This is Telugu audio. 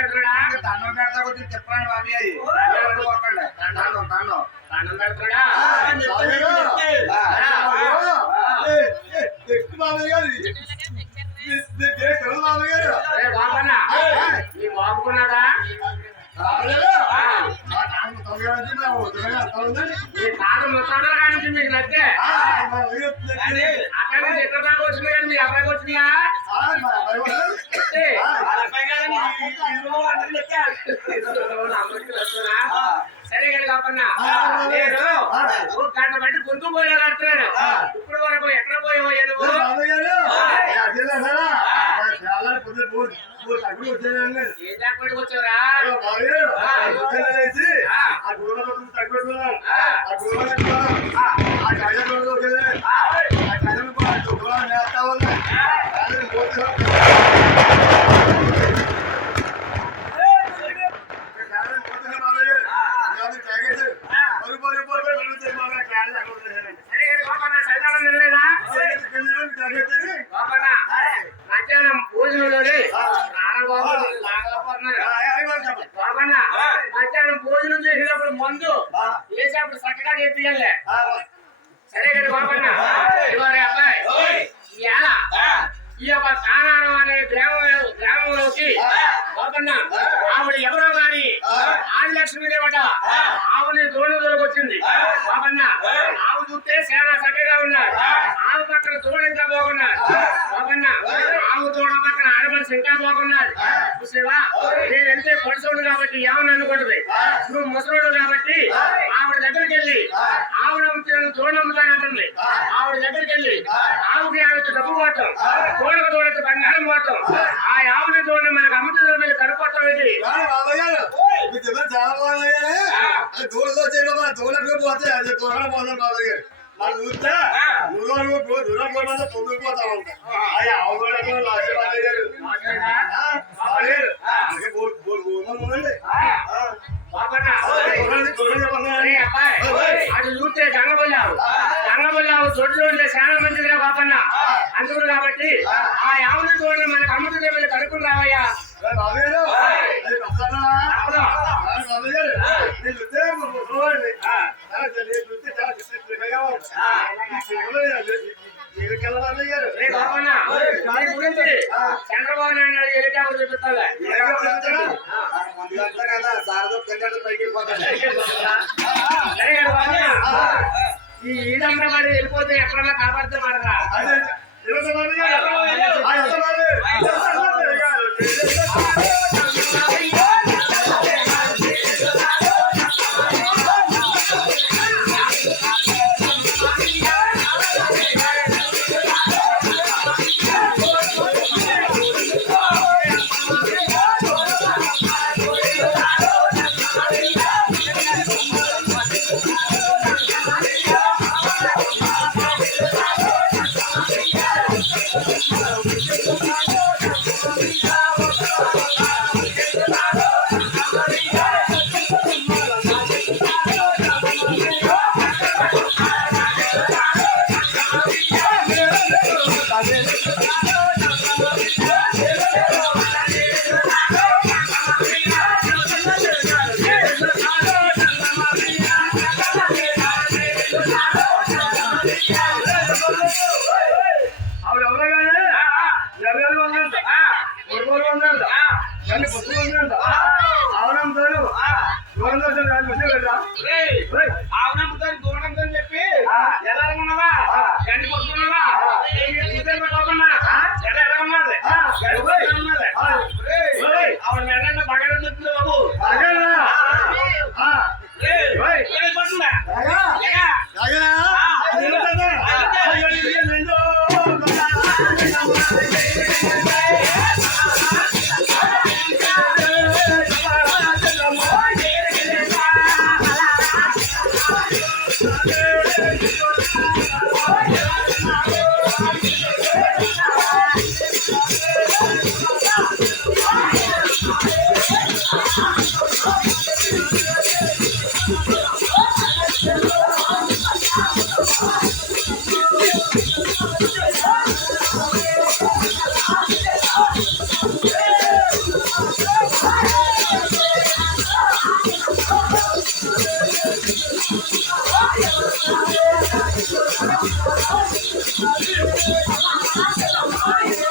పెడుతున్నా దండం పెడతా కొద్ది చెప్పండి బాబీ అది దండం దండం దండం పెడుతున్నా బాబన్నా నీ బాబుకున్నాడా నీ తాత ముత్తాడలు కానీ మీకు నచ్చే అక్కడ నుంచి ఎక్కడ దాకా వచ్చింది కానీ మీ అబ్బాయికి వచ్చిందా సరే కానీ కాపన్నా నేను గంట బట్టి గుంతు పోయినా కడుతున్నాను ఇప్పుడు వరకు ఎక్కడ పోయావో నువ్వు ఏ దాకా వచ్చావురా మధ్యాహ్నం భోజనంలోనే మధ్యాహ్నం భోజనం చేసినప్పుడు మందు వేసేప్పుడు చక్కగా చేయాలి సరే కదా బాబన్న అబ్బాయి ఈ యొక్క కానారం అనే గ్రామంలోకి బాబన్న ఆవిడ ఎవరో గాని ఆదిలక్ష్మీదేవట ఆవుని దోణులోకి వచ్చింది బాబన్న ఆవు చూస్తే చాలా చక్కగా ఉన్నారు ఆవు పక్కన దోణ ఇంకా బాగున్నారు బాబన్న ఆవు దోణ పక్కన ఆడమనిషి ఇంకా బాగున్నారు చూసేవా నేను వెళ్తే పొడిసోడు కాబట్టి ఏమని అనుకుంటుంది నువ్వు ముసలోడు కాబట్టి ఆవిడ దగ్గరికి వెళ్ళి ఆవును అమ్ముతాను దోణ అమ్ముతానంటుంది ఆవిడ దగ్గరికి వెళ్ళి ఆవుకి ఆవిడ డబ్బు పోతాం దోణకు దోణకు బంగారం పోతాం ఆ ఆవుని దోణ మనకు అమ్ముతున్న మీద కనుక్కోవటం ఏంటి మనం చూస్తే దూరం తొందరపోతా ఉంటాం అయ్యా అది చూస్తే గంగబొల్లావు దొడ్లు ఉంటే చాలా మంచిదిగా బాబన్న అందుకు కాబట్టి ఆ ఆవుని చూడండి మనకు అమ్ముతుందే మీద కడుక్కుని రావయ్యా చంద్రబాబు నాయుడు హెలికాప్టర్ చూపిస్తావా ఈ ఈడంగా మరి వెళ్ళిపోతే ఎక్కడన్నా కాపాడితే మాడరా ఆవునమ్ముతారు దూరంతో చెప్పి ఎలా ఉన్నావా గండి పొద్దున్నావా ఎలా ఉన్నది ఆవిడ మెడ బగడ చెప్తుంది బాబు ఆ